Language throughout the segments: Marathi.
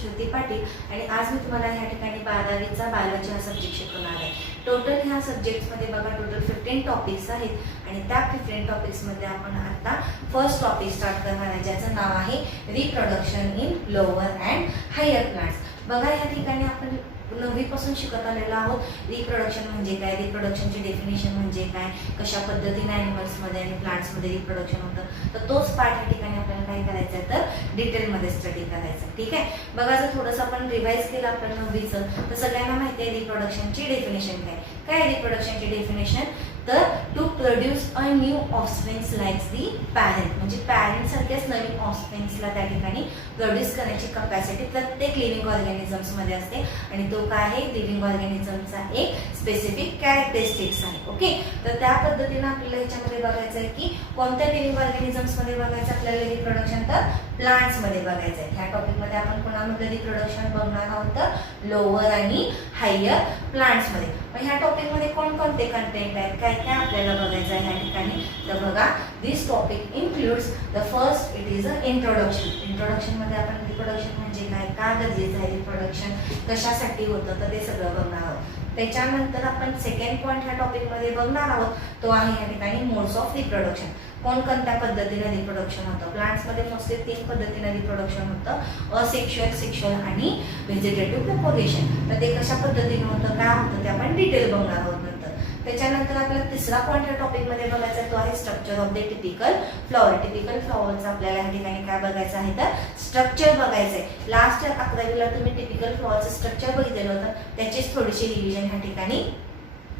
श्रुती पाटील आणि आज मी तुम्हाला ह्या ठिकाणी 12वीचा बायोलॉजी हा सब्जेक्ट शिकवणार आहे. टोटल ह्या सब्जेक्ट्समध्ये बघा टोटल 15 टॉपिक्स आहेत आणि त्या 15 टॉपिक्समध्ये आपण आता फर्स्ट टॉपिक स्टार्ट करणार आहे ज्याचं नाव आहे reproduction in lower and higher plants. बघा ह्या ठिकाणी आपण 9वी पासून शिकत आलेलो आहोत. रिप्रोडक्शन म्हणजे काय, रिप्रोडक्शनची डेफिनेशन म्हणजे काय, कशा पद्धतीने ॲनिमल्समध्ये आणि प्लांट्समध्ये रिप्रोडक्शन होतं, तर तोच पार्ट या ठिकाणी आपल्याला काय करायचं आहे तर डिटेलमध्ये स्टडी करायचं. ठीक आहे. बघा जर थोडंसं आपण रिवाईज केलं आपल्या 9वीचं तर सगळ्यांना माहिती आहे रिप्रोडक्शनची डेफिनेशन काय. काय रिप्रोडक्शनची डेफिनेशन तर to produce a new offsprings likes the parent, म्हणजे पॅरेंटसारख्याच नवीन ऑफस्प्रिंग्सला त्या ठिकाणी प्रोड्यूस करण्याची कपॅसिटी प्रत्येक लिव्हिंग ऑर्गॅनिझम्समध्ये असते आणि तो काय आहे लिव्हिंग ऑर्गॅनिझमचा एक स्पेसिफिक कॅरेक्टरिस्टिक्स आहे. ओके, तर त्या पद्धतीनं आपल्याला ह्याच्यामध्ये बघायचं आहे की कोणत्या लिव्हिंग ऑर्गॅनिझम्समध्ये बघायचं आपल्याला रिप्रोडक्शन तर प्लांट्समध्ये बघायचं आहे. ह्या टॉपिकमध्ये आपण कोणामध्ये रिप्रोडक्शन बघणार आहोत तर लोअर आणि हायर प्लांट्समध्ये. मग ह्या टॉपिकमध्ये कोणकोणते कंटेंट आहेत काय काय आपल्याला बघायचं आहे ह्या ठिकाणी तर बघा this topic includes the first it is a introduction. इंट्रोडक्शनमध्ये आपण रिप्रोडक्शन म्हणजे काय, का गरजेचं आहे रिप्रोडक्शन, कशासाठी होतं तर ते सगळं बघणार आहोत. त्याच्यानंतर आपण सेकंड पॉईंट ह्या टॉपिकमध्ये बघणार आहोत तो आहे या ठिकाणी मोड्स ऑफ रिप्रोडक्शन. कोणकोणत्या पद्धतीने रिप्रोडक्शन होतं. प्लांट्समध्ये मोस्टली 3 पद्धतीने रिप्रोडक्शन होतं, असेक्शुअल, सेक्शुअल आणि व्हेजिटेटिव्ह प्रोपगेशन. तर ते कशा पद्धतीने होतं काय होतं ते आपण डिटेल बघणार आहोत नंतर. त्याच्यानंतर आपल्याला तिसरा पॉईंट या टॉपिकमध्ये बघायचा तो आहे structure of the typical flower. Typical फ्लॉवरचं आपल्याला या ठिकाणी काय बघायचं आहे तर स्ट्रक्चर बघायचं आहे. लास्ट 11वीला तुम्ही टिपिकल फ्लॉवरचं स्ट्रक्चर बघितलेलं होतं, त्याचीच थोडीशी रिव्हिजन ह्या ठिकाणी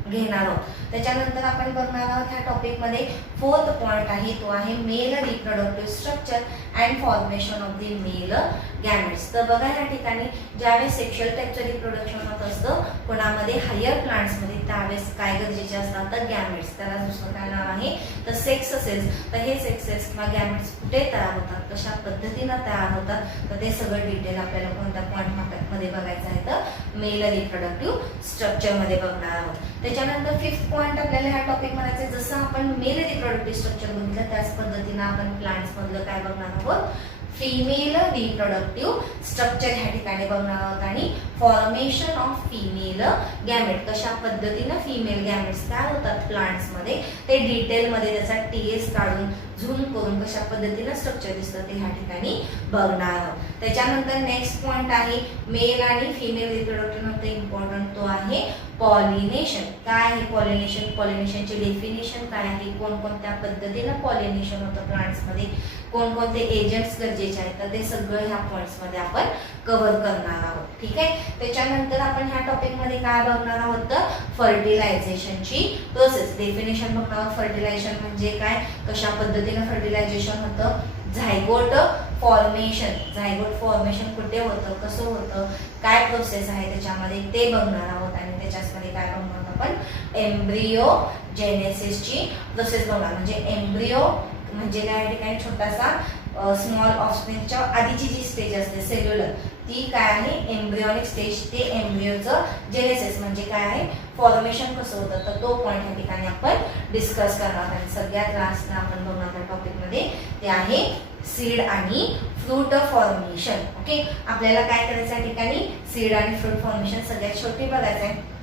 घेणार आहोत. त्याच्यानंतर आपण बघणार आहोत ह्या टॉपिकमध्ये फोर्थ पॉईंट आहे तो आहे male reproductive structure and formation of the male gametes. तर बघा ह्या ठिकाणी ज्यावेळेस सेक्शुअल टाईपचं रिप्रोडक्शन होत असतं कोणामध्ये हायर प्लांट्समध्ये त्यावेळेस काय गरजेचे असतात तर गॅमेट्स. त्याला दुसरं काय नाव आहे तर सेक्स सेल्स. तर हे सेक्स सेल्स किंवा गॅमेट्स कुठे तयार होतात, कशा पद्धतीनं तयार होतात तर ते सगळं डिटेल आपल्याला कोणत्या पॉईंटमध्ये बघायचं आहे तर मेल रिप्रोडक्टिव्ह स्ट्रक्चरमध्ये बघणार आहोत. त्याच्यानंतर फिफ्थ पॉईंट आपल्याला ह्या टॉपिक म्हणायचं जसं आपण मेल रिप्रोडक्टिव्ह स्ट्रक्चर बघितलं त्याच पद्धतीनं आपण प्लांट्स मधलं काय बघणार आहोत फिमेल रिप्रोडक्टिव्ह स्ट्रक्चर ह्या ठिकाणी बघणार आहोत आणि फॉर्मेशन ऑफ फिमेल गॅमेट, कशा पद्धतीनं फिमेल गॅमेट्स तयार होतात प्लांट्समध्ये ते डिटेलमध्ये त्याचा टीएस काढून झूम करून कशा पद्धतीनं स्ट्रक्चर दिसतं ते ह्या ठिकाणी बघणार आहोत. त्याच्यानंतर नेक्स्ट पॉईंट आहे मेल आणि फिमेल रिप्रोडक्टिव्ह मध्ये इम्पॉर्टंट तो आहे पॉलिनेशन. काय आहे पॉलिनेशन, पॉलिनेशनची डेफिनेशन काय आहे, कोणकोणत्या पद्धतीनं पॉलिनेशन होतं प्लांट्समध्ये, कोणकोणते एजंट्स गरजेचे आहेत तर ते सगळं ह्या पॉईंट्समध्ये आपण कव्हर करणार आहोत. ठीक आहे. त्याच्यानंतर आपण ह्या टॉपिकमध्ये काय बघणार आहोत तर फर्टिलायझेशनची प्रोसेस. डेफिनेशन बघणार आहोत. फर्टिलायझेशन म्हणजे काय, कशा पद्धतीनं फर्टिलायझेशन होतं, झायगोट फॉर्मेशन, झायगोट फॉर्मेशन कुठे होतं, कसं होतं, काय प्रोसेस आहे त्याच्यामध्ये ते बघणार आहोत आणि त्याच्यामध्ये काय बघणार आहोत आपण एम्ब्रियो जेनेसिसची प्रोसेस बघणार. म्हणजे एम्ब्रियो म्हणजे काय ठिकाणी छोटासा स्मॉल ऑफस्प्रिंगच्या आधीची जी स्टेज असते सेल्युलर ती काय आहे एम्ब्रियोनिक स्टेज. ते एम्ब्रियोचं जेनेसिस म्हणजे काय आहे फॉर्मेशन कसं होतं तर तो पॉईंट या ठिकाणी आपण डिस्कस करणार आणि सगळ्यात लास्टला आपण बघणार त्या टॉपिकमध्ये ते आहे सीड आणि फ्रूट फॉर्मेशन. ओके, आपल्याला काय करायचं या ठिकाणी सीड आणि फ्रूट फॉर्मेशन सगळ्यात शेवटी बघायचं आहे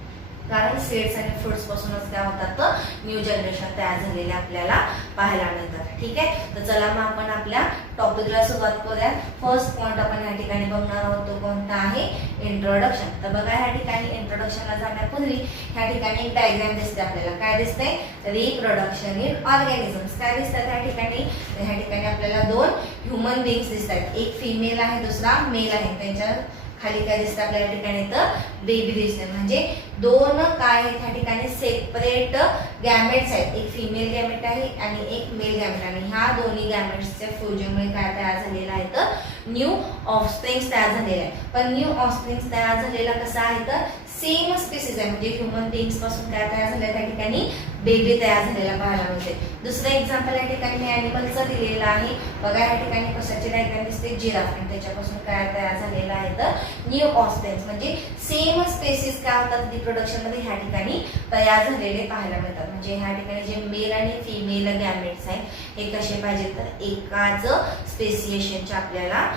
कारण सीड्स आणि फ्रुट्स पासूनच काय होतात तर न्यू जनरेशन तयार झालेले आपल्याला पाहायला मिळतात. ठीक आहे. तर चला मग आपण आपल्या टॉपिकला सुरुवात करूया. फर्स्ट पॉईंट आपण या ठिकाणी बघणार आहोत तो कोणता आहे इंट्रोडक्शन. तर बघा ह्या ठिकाणी इंट्रोडक्शनला जाण्यापूर्वी ह्या ठिकाणी एक डायग्राम दिसते आपल्याला. काय दिसतंय रिप्रोडक्शन इन ऑर्गॅनिझम्स. काय दिसतात ह्या ठिकाणी आपल्याला 2 ह्युमन बीइंग्स दिसतात, एक फिमेल आहे दुसरा मेल आहे. त्यांच्या खाली काय दिसतं आपल्याला ठिकाणी तर बेबी दिसते. म्हणजे 2 काय आहेत ह्या ठिकाणी सेपरेट गॅमेट्स आहेत, एक फिमेल गॅमेट आहे आणि एक मेल गॅमेट आणि ह्या दोन्ही गॅमेट्सच्या फ्युजनमुळे काय तयार झालेलं आहे तर न्यू ऑफस्प्रिंग्स तयार झालेला आहे. पण न्यू ऑफस्प्रिंग्स तयार झालेला कसा आहे तर सेम स्पीसीज आहे. म्हणजे ह्युमन बीइंग्स पासून काय तयार झालं त्या ठिकाणी बेबी तयार झालेला पाहायला मिळते. दुसरं एक्झाम्पल या ठिकाणी मी ॲनिमलचं दिलेलं आहे. बघा या ठिकाणी कशाची डायग्राम दिसते जिराफ आणि त्याच्यापासून काय तयार झालेलं आहे तर न्यू ऑफस्प्रिंग्स म्हणजे सेम स्पेसिस काय होतात रिप्रोडक्शन मध्ये ह्या ठिकाणी तयार झालेले पाहायला मिळतात. म्हणजे ह्या ठिकाणी जे मेल आणि फिमेल गॅमेट्स आहेत हे कसे पाहिजे तर एकाच स्पेसिएशनचे आपल्याला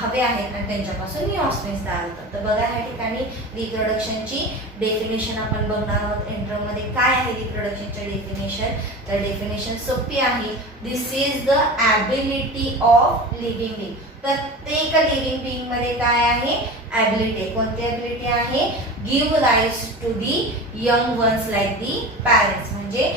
हवे आहेत आणि त्यांच्यापासून न्यू ऑफस्प्रिंग्स तयार होतात. तर बघा ह्या ठिकाणी रिप्रोडक्शनची डेफिनेशन आपण बघणार आहोत. इंट्रोमध्ये काय आहे रिप्रोडक्शनचं डेफिनेशन? तर डेफिनेशन सोपी आहे. This is the ability of living being. प्रत्येक लिव्हिंग बीइंग मध्ये काय आहे? ॲबिलिटी. कोणती ॲबिलिटी आहे? Give rise to the young ones like the parents. म्हणजे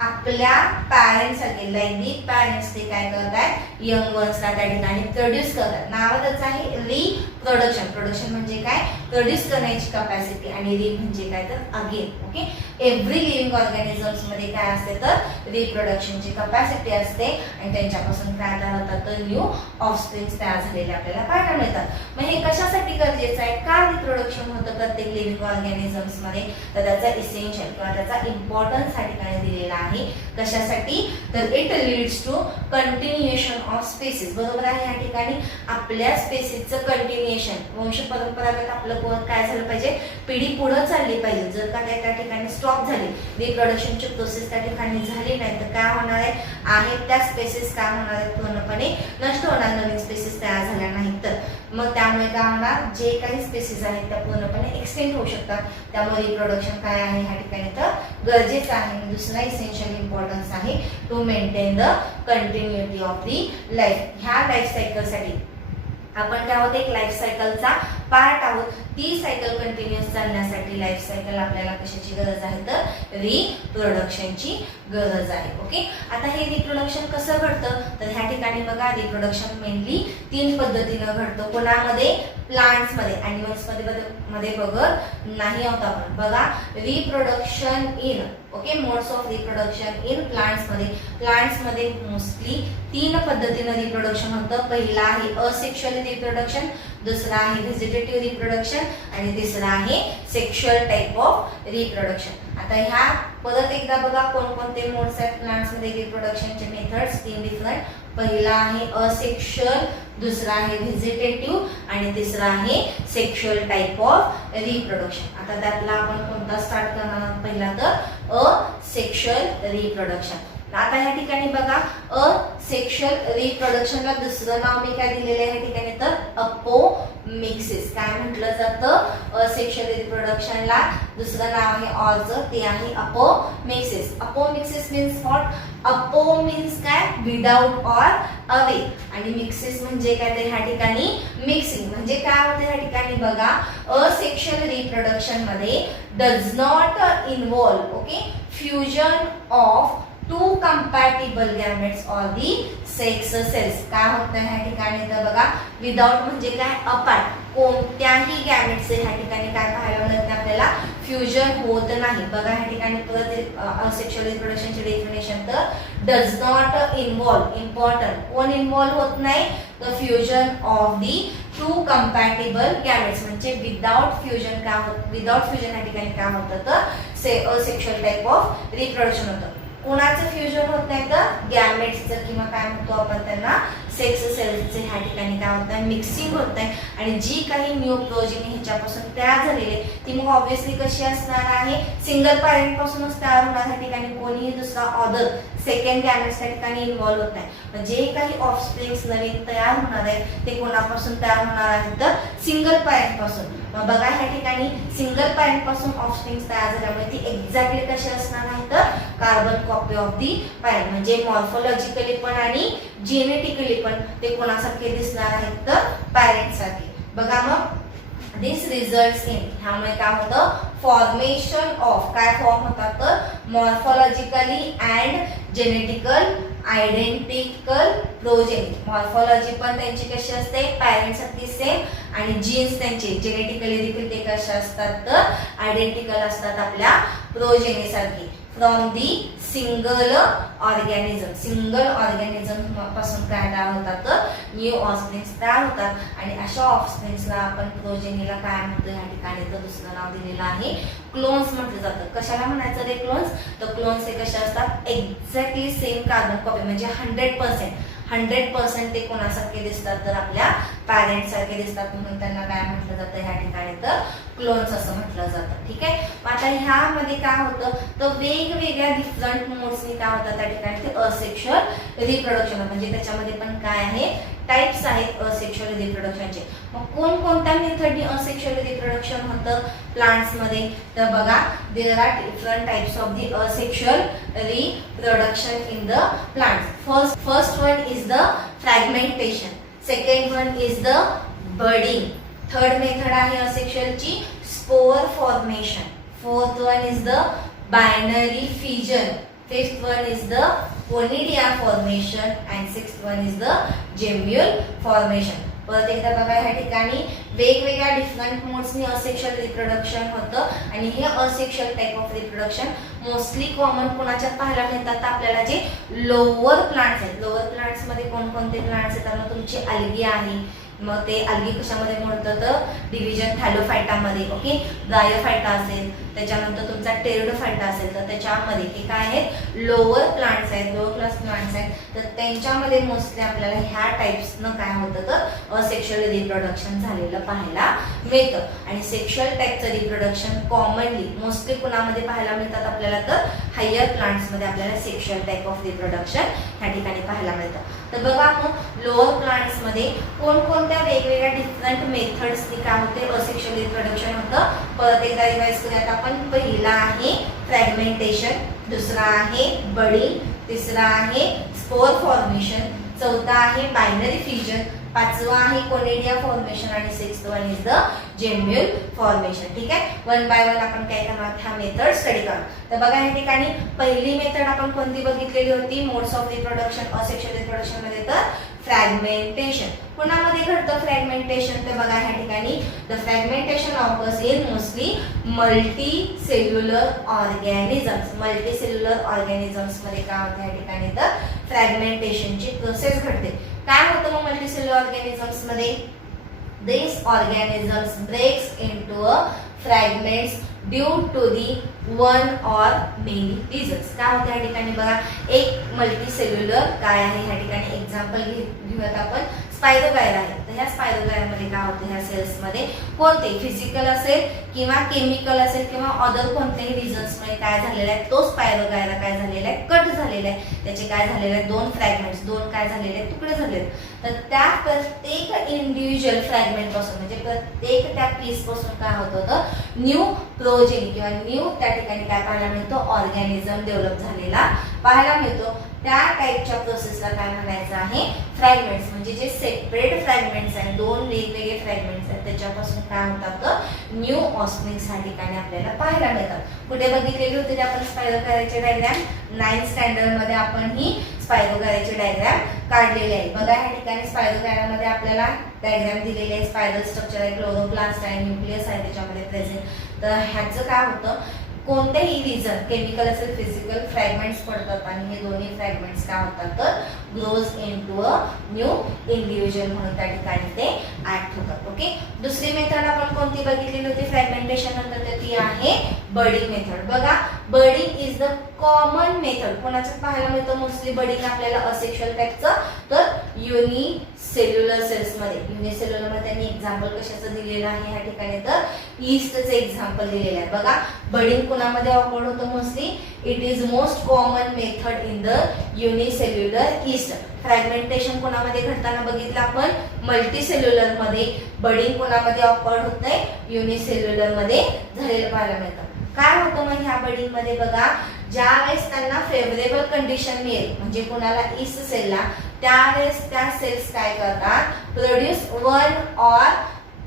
आपल्या पॅरेंट्स सारखे लाईक दी पॅरेंट्स ते काय करतात? यंग वन्सला त्या ठिकाणी प्रोड्यूस करतात. नावातच आहे रिप्रोडक्शन. प्रोडक्शन म्हणजे काय? प्रोड्यूस करण्याची कॅपॅसिटी आणि री म्हणजे काय? तर again. Okay, every living organisms मध्ये काय असते? तर रिप्रोडक्शनची कॅपॅसिटी असते आणि त्यांच्यापासून काय तयार होतात? तर न्यू ऑफस्प्रिंग्स तयार झालेले आपल्याला पाहायला मिळतात. मग हे कशासाठी गरजेचं आहे? का रिप्रोडक्शन होतं प्रत्येक लिव्हिंग ऑर्गॅनिझम्स मध्ये? तर त्याचा इसेन्शियल किंवा त्याचा इम्पॉर्टन्स या ठिकाणी दिलेला आहे. कशासाठी? तर it leads to continuation of species. बरोबर आहे, या ठिकाणी आपल्या स्पेसिसचं कंटिन्युएशन, वंश परंपरागत आपलं काय झालं पाहिजे? पिढी पुढे चालली पाहिजे. जर का त्या ठिकाणी स्टॉप झाली, रिप्रोडक्शनची प्रोसेस त्या ठिकाणी झाली नाही, तर काय होणार आहे? त्या स्पेसिस काय होणार आहेत? पूर्णपणे नष्ट होणार. नवीन स्पेसिस तयार झाल्या नाहीत तर मग त्यामुळे काय होणार? जे काही स्पेसिस आहेत त्या पूर्णपणे एक्सटेंड होऊ शकतात. त्यामुळे रिप्रोडक्शन काय आहे ह्या ठिकाणी? तर गरजेचं आहे. दुसरा इसेन्शियल इम्पॉर्टन्स आहे to maintain the continuity of the life. ह्या लाईफ सायकलसाठी आपण काय आहोत? एक लाईफ सायकलचा पार्ट आहोत. ती सायकल कंटिन्युअस चालण्यासाठी लाईफ सायकल आपल्याला कशाची गरज आहे? तर रिप्रोडक्शनची गरज आहे. ओके, आता हे रिप्रोडक्शन कसं घडतं? तर ह्या ठिकाणी बघा, रिप्रोडक्शन मेनली 3 पद्धतीनं घडतं. कोणामध्ये? प्लांट्स मध्ये. ॲनिमल्स मध्ये बघत नाही आहोत आपण. बघा, reproduction in modes of reproduction in plants मध्ये. प्लांट्स मध्ये मोस्टली 3 पद्धतीनं रिप्रोडक्शन होतं. पहिला आहे असेक्शुअल रिप्रोडक्शन, दुसरा आहे व्हेजिटेटिव्ह रिप्रोडक्शन आणि तिसरा आहे सेक्शुअल टाइप ऑफ रिप्रोडक्शन. आता ह्या परत एकदा बघा कोणकोणते मोड्स आहेत प्लांट्स मध्ये रिप्रोडक्शनचे मेथड्स. 3 डिफरंट. पहिला आहे असेक्शुअल, दुसरा आहे व्हेजिटेटिव्ह आणि तिसरा आहे सेक्शुअल टाइप ऑफ रिप्रोडक्शन. आता त्यातला आपण कोणता स्टार्ट करणार आहोत? पहिला तर असेक्शुअल रिप्रोडक्शन. आता ह्या ठिकाणी बघा, असेक्शुअल रिप्रोडक्शनला दुसरं नाव मी काय दिलेलं आहे या ठिकाणी? तर अपोमिक्सिस. काय म्हटलं जातं? असेक्शुअल रिप्रोडक्शनला दुसरं नाव आहे ऑर्जर, ते आहे apomixis. Apomixis means what? Apo means काय? विदाउट ऑर अवे आणि मिक्सिस म्हणजे काय? तर ह्या ठिकाणी मिक्सिंग. म्हणजे काय होतं ह्या ठिकाणी? बघा, असेक्शुअल रिप्रोडक्शन मध्ये does not involve fusion of 2 compatible gametes or the sex cells. काय होतं ह्या ठिकाणी? तर बघा, विदाउट म्हणजे काय? अपार्ट. कोणत्याही गॅमेट्सचे ह्या ठिकाणी काय पाहायला मिळत नाही आपल्याला? फ्युजन होत नाही. बघा ह्या ठिकाणी परत असेक्शुअल रिप्रोडक्शनची डेफिनेशन. तर डज नॉट इन्व्हॉल्व. इम्पॉर्टंट. कोण इन्व्हॉल्व होत नाही? तर fusion of the 2 compatible gametes. म्हणजे विदाउट फ्युजन काय होत? विदाउट फ्युजन ह्या ठिकाणी काय होतं? तर असेक्शुअल टाइप ऑफ रिप्रोडक्शन होतं. कोणाचं फ्युजन होत नाही? तर गॅमेट्सचं किंवा काय म्हणतो आपण त्यांना? सेक्स सेल्सचे ह्या ठिकाणी काय होत आहे? मिक्सिंग होत आहे. आणि जी काही न्यू प्रोजेनी ह्याच्यापासून तयार झालेली ती मग ऑब्व्हियसली कशी असणार आहे? सिंगल पॅरेंट पासूनच तयार होणार. ह्या ठिकाणी कोणीही दुसरा ऑदर सेकंड गॅमेट्स त्या ठिकाणी इन्व्हॉल्व होत नाही. जे काही ऑफस्प्रिंग्स नवीन तयार होणार आहे ते कोणापासून तयार होणार आहेत? तर सिंगल पॅरेंट पासून. बघा ह्या ठिकाणी सिंगल पॅरेंट पासून ऑफस्प्रिंग्स तयार झाल्यामुळे ती एक्झॅक्टली कशी असणार आहे? तर carbon copy of the parent. म्हणजे मॉर्फोलॉजिकली पण आणि जेनेटिकली पण ते कोणासारखे दिसणार आहेत? तर पॅरेंट सारखे. बघा मग दिस रिझल्ट्स इन. ह्यामुळे काय होतं? फॉर्मेशन ऑफ काय फॉर्म होतात? तर morphologically and genetical identical progeny. Morphology पण त्यांची कशी असते? पॅरेंट सारखी सेम आणि जीन्स त्यांचे जेनेटिकली देखील ते कसे असतात? तर आयडेंटिकल असतात आपल्या प्रोजेनी सारखी. From the single organism. Single organism पासून काय तयार होतात? तर न्यू ऑफस्प्रिंग्स तयार होतात. आणि अशा ऑफस्प्रिंग्सला आपण प्रोजेनीला काय म्हणतो ह्या ठिकाणी? तर दुसरं नाव दिलेलं आहे क्लोन्स म्हटलं जातं. कशाला म्हणायचं रे क्लोन्स? तर क्लोन्स हे कसे असतात? Exactly same carbon copy. म्हणजे 100% ते कोणासारखे दिसतात? तर आपल्या पॅरेंट सारखे दिसतात. म्हणून त्यांना काय म्हटलं जातं ह्या ठिकाणी? तर क्लोन्स असं म्हटलं जातं. ठीक आहे. आता ह्यामध्ये काय होतं तर वेगवेगळ्या डिफरंट मोड्सनी काय होतं त्या ठिकाणी ते असेक्शुअल रिप्रोडक्शन, म्हणजे त्याच्यामध्ये पण काय आहे टाइप्स आहेत असेक्शुअल रिप्रोडक्शनचे. मग कोणकोणत्या मेथडनी असेक्शुअल रिप्रोडक्शन होतं प्लांट्स मध्ये, तर बघा there are different types of the asexual reproduction in the plants. First one is the fragmentation, second one is the budding, third method आहे असेक्शुअलची spore formation, fourth one is the binary fission, fifth one is the conidia formation and sixth one is the gemmule formation. परत एकदा बघा ह्या ठिकाणी वेगवेगळ्या डिफरंट मोड्सनी असेक्शुअल रिप्रोडक्शन होतं आणि हे asexual type of reproduction mostly common कोणाच्यात पाहायला मिळतात आपल्याला जे लोअर प्लांट्स आहेत. लोअर प्लांट्स मध्ये कोणकोणते प्लांट्स आहेत तर तुमची अल्गी आहे, मग ते अल्गी कशामध्ये मोडतं तर डिव्हिजन थॅलोफायटामध्ये, ओके ब्रायोफायटा असेल, त्याच्यानंतर तुमचा टेरिडोफायटा असेल तर त्याच्यामध्ये हे काय आहेत लोअर प्लांट्स आहेत, लोअर क्लास प्लांट्स आहेत, तर त्यांच्यामध्ये मोस्टली आपल्याला ह्या टाइप्सनं काय होतं तर असेक्शुअल रिप्रोडक्शन झालेलं पाहायला मिळतं. आणि सेक्शुअल टाइपचं रिप्रोडक्शन कॉमनली मोस्टली कुणामध्ये पाहायला मिळतात आपल्याला तर हायर प्लांट्समध्ये आपल्याला सेक्शुअल टाइप ऑफ रिप्रोडक्शन ह्या ठिकाणी पाहायला मिळतं. तर बघा मग लोअर प्लांट्समध्ये कोणकोणत्या वेगवेगळ्या डिफरंट मेथड्सनी काय होते असेक्शुअल रिप्रोडक्शन होतं. परत एकदा रिवाइज करूयात आपण. पहिला आहे फ्रॅगमेंटेशन, दुसरा आहे बडिंग, तिसरा आहे स्पोर फॉर्मेशन, चौथा आहे बायनरी फिजन, पाचवा आहे कोनिडिया फॉर्मेशन आणि sixth one is the gemmule formation. ठीक आहे, वन बाय वन आपण काय करणार ह्या मेथड स्टडी करू. तर बघा या ठिकाणी पहिली मेथड आपण कोणती बघितलेली होती modes of reproduction asexual reproduction मध्ये तर फ्रॅगमेंटेशन. कोणामध्ये घडतं फ्रॅगमेंटेशन तर बघा ह्या ठिकाणी the fragmentation occurs in mostly multi cellular organisms. Multi cellular organisms मध्ये काय होतं या ठिकाणी तर फ्रॅगमेंटेशनची प्रोसेस घडते. काय होतं मग मल्टीसेल्युलर ऑर्गॅनिझम्स मध्ये these organisms breaks into a fragments due to the one or many reasons. काय होतं या ठिकाणी बघा एक मल्टीसेल्युलर काय आहे ह्या ठिकाणी एक्झाम्पल घेऊयात आपण स्पायरोगायरा आहे. तर ह्या स्पायरोगायरामध्ये काय होतं ह्या सेल्समध्ये कोणते फिजिकल असेल किंवा केमिकल असेल किंवा अदर कोणत्याही रिझन्समुळे काय झालेलं आहे तो स्पायरोगायरा काय झालेला आहे कट झालेला आहे. त्याचे काय झालेले आहेत दोन फ्रॅगमेंट्स दोन काय झालेले आहेत तुकडे झालेत. तर त्या प्रत्येक इंडिव्हिज्युअल फ्रॅगमेंट पासून म्हणजे प्रत्येक त्या पीस पासून काय होतं तर न्यू प्रोजेनी किंवा न्यू त्या ठिकाणी काय पाहायला मिळतो ऑर्गॅनिझम डेव्हलप झालेला पाहायला मिळतो. त्या टाइपच्या प्रोसेसला काय म्हणायचं आहे फ्रॅगमेंट्स. म्हणजे जे सेपरेट फ्रॅगमेंट्स आहेत दोन वेगवेगळे फ्रॅगमेंट्स आहेत त्याच्यापासून काय होतात तर न्यू ऑस्प्रिंग्स ह्या ठिकाणी आपल्याला पाहायला मिळतात. कुठे बघितलेली होती ते आपण स्पायरोगायराचे डायग्राम 9th स्टँडर्ड मध्ये आपण ही स्पायरोगायराचे डायग्राम काढलेले आहे. बघा ह्या ठिकाणी स्पायरोगायरामध्ये आपल्याला डायग्राम दिलेले आहे. स्पायरल स्ट्रक्चर आहे, क्लोरोप्लास्ट आहे, न्यूक्लियस आहे त्याच्यामध्ये प्रेझेंट. तर ह्याचं काय होतं कोणतेही रिझन केमिकल असेल फिजिकल फ्रॅगमेंट्स पडतात आणि हे दोन्ही फ्रॅगमेंट्स काय होतात तर grows into a new individual म्हणून त्या ठिकाणी ते ऍक्ट होतात. ओके, दुसरी मेथड आपण कोणती बघितलेली होती फ्रॅगमेंटेशन नंतर तर ती आहे बडिंग मेथड. बघा budding is the common method. कोणाच्यात पाहायला मिळतं मोस्टली बडिंग आपल्याला असेक्शुअल टाइपचं तर युनिसेल्युलर सेल्स मध्ये. युनिसेल्युलर मध्ये त्यांनी एक्झाम्पल कशाचं दिलेलं आहे ह्या ठिकाणी तर ईस्टचं एक्झाम्पल दिलेलं आहे. बघा बडिंग कोणामध्ये ऑकर्ड होतं mostly it is most common method in the unicellular east. Fragmentation कोणामध्ये घडताना बघितलं आपण मल्टीसेल्युलर मध्ये. बडिंग कोणामध्ये ऑकर्ड होतंय युनिसेल्युलर मध्ये झालेलं पाहायला मिळतं. काय होतं मग ह्या बडिंग मध्ये बघा ज्या वेळेस त्यांना फेवरेबल कंडिशन मिळेल म्हणजे कोणाला ईस्ट सेलला त्यावेळेस त्या सेल्स काय करतात produce one or